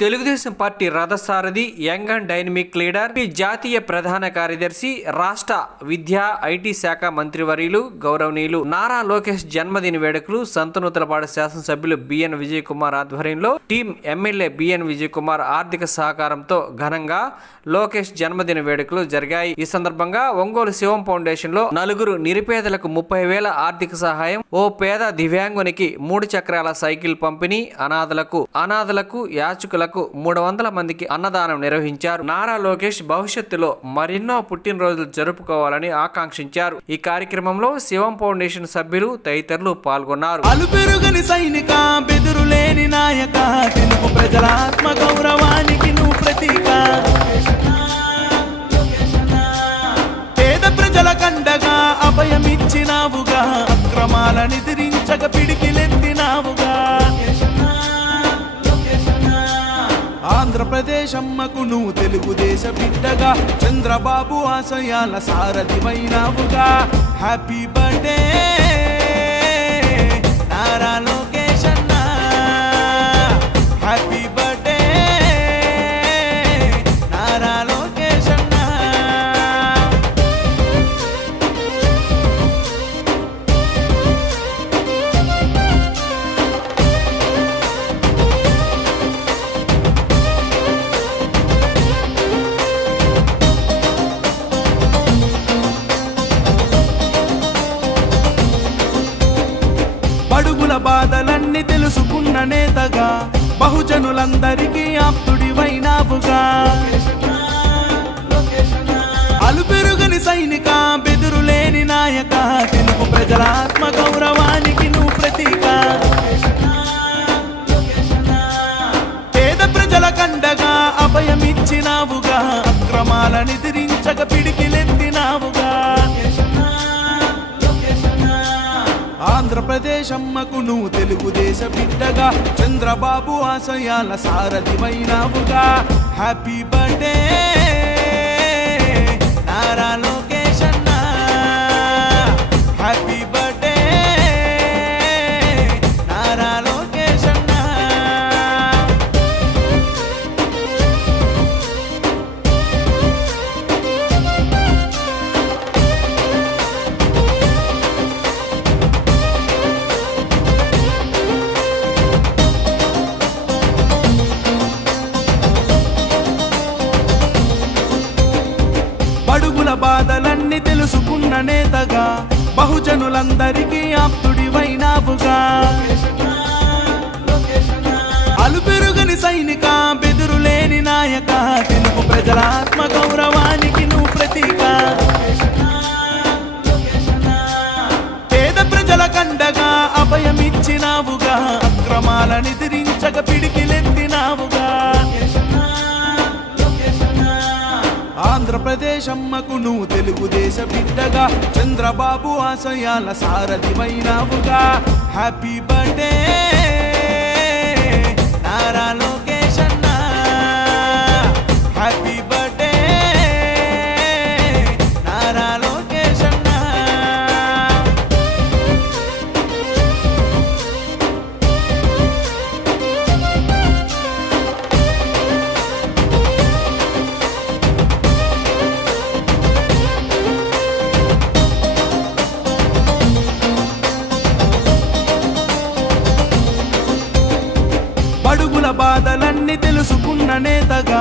Telugu Desam party రథసారథి, young and dynamic leader, జాతీయ ప్రధాన కార్యదర్శి, రాష్ట్ర విద్యా ఐటీ శాఖ మంత్రివర్యులు గౌరవనీయులు నారా లోకేష్ జన్మదిన వేడుకలు సంతనూతలపాడు శాసనసభ్యులు బిఎన్ విజయ్ కుమార్ ఆధ్వర్యంలో team MLA B N Vijay Kumar ఆర్థిక సహకారంతో ఘనంగా లోకేష్ జన్మదిన వేడుకలు జరిగాయి. ఈ సందర్భంగా ఒంగోలు శివం ఫౌండేషన్ లో నలుగురు నిరుపేదలకు 30,000 ఆర్థిక సహాయం, ఓ పేద దివ్యాంగునికి 3 చక్రాల సైకిల్ పంపిణీ, అనాథలకు యాచకులకు 300 మందికి అన్నదానం నిర్వహించారు. నారా లోకేష్ భవిష్యత్తులో మరెన్నో పుట్టినరోజులు జరుపుకోవాలని ఆకాంక్షించారు. ఈ కార్యక్రమంలో శివం ఫౌండేషన్ సభ్యులు తదితరులు పాల్గొన్నారు. అలుపెరుగని సైనిక, బెదురులేని నాయక, తెలుగు ప్రజల ఆత్మ గౌరవానికి నువ్వు ప్రతీక. పేద ప్రజల కండగా అభయమిచ్చినావుగా, అక్రమాలను ఎదిరించక పిడికిలెత్తినావుగా. ఆంధ్రప్రదేశ్ అమ్మకు నువ్వు తెలుగుదేశ బిడ్డగా, చంద్రబాబు ఆశయాల సారథివైనావుగా. హ్యాపీ బర్త్డే నారా లోకేష్ అన్న, హ్యాపీ బర్త్డే నారా లోకేష్ అన్న. బడుగుల బాధలన్నీ తెలుసుకున్న నేతగా, బహుజనులందరికీ ఆప్తుడివైనావుగా. అలుపెరుగని సైనిక, బెదురులేని నాయక, తెలుగు ప్రజల ఆత్మ గౌరవానికి నువ్వు ప్రతీక. పేద ప్రజల కండగా అభయమిచ్చినావుగా, అక్రమాలను ఎదిరించక పిడికిలెత్తినావుగా. ఆంధ్రప్రదేశ్ అమ్మకు నువ్వు తెలుగుదేశ బిడ్డగా, చంద్రబాబు ఆశయాల సారథివైనావుగా. హ్యాపీ బర్త్డే నారా లోకేష్ అన్న, హ్యాపీ బర్త్డే నారా లోకేష్ అన్న. బడుగుల బాధలన్నీ తెలుసుకున్న నేతగా, బహుజనులందరికీ ఆప్తుడివైనావుగా. అలుపెరుగని సైనిక, బెదురులేని నాయక, తెలుగు ప్రజల ఆత్మ గౌరవానికి నువ్వు ప్రతీక. పేద ప్రజల కండగా అభయమిచ్చినావుగా, అక్రమాలను ఎదిరించక పిడికిలెత్తినావుగా. ఆంధ్రప్రదేశ్ అమ్మకు నువ్వు తెలుగుదేశ బిడ్డగా, చంద్రబాబు ఆశయాల సారథివైనావుగా. హ్యాపీ బర్త్డే నారా లోకేష్ అన్న, హ్యాపీ బర్త్డే నారా లోకేష్ అన్న. బడుగుల బాధలన్నీ తెలుసుకున్న నేతగా,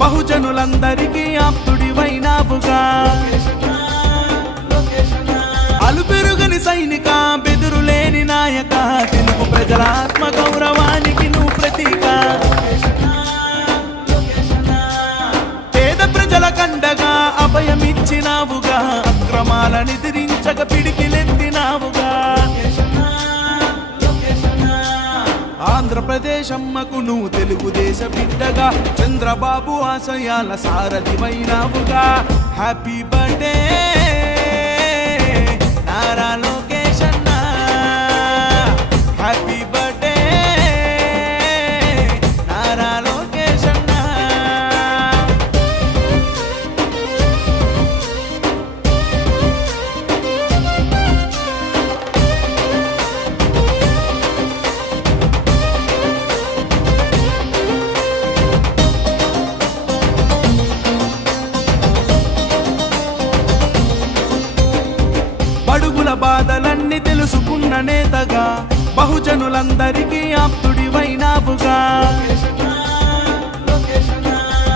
బహుజనులందరికీ ఆప్తుడివైనావుగా. అలుపెరుగని సైనిక, బెదురులేని నాయక, తెలుగు ప్రజల ఆత్మ గౌరవానికి నువ్వు ప్రతీక. పేద ప్రజల కండగా అభయమిచ్చినావుగా, అక్రమాలను ఎదిరించక పిడికిలెత్తినావుగా. ఆంధ్రప్రదేశ్ అమ్మకు నువ్వు తెలుగుదేశ బిడ్డగా, చంద్రబాబు ఆశయాల సారథివైనావుగా. హ్యాపీ బర్త్డే నారా లోకేష్ అన్న, హ్యాపీ బర్త్డే నారా లోకేష్ అన్న. బడుగుల బాధలన్నీ తెలుసుకున్న నేతగా బహుజనులందరికీ ఆప్తుడివైనావుగా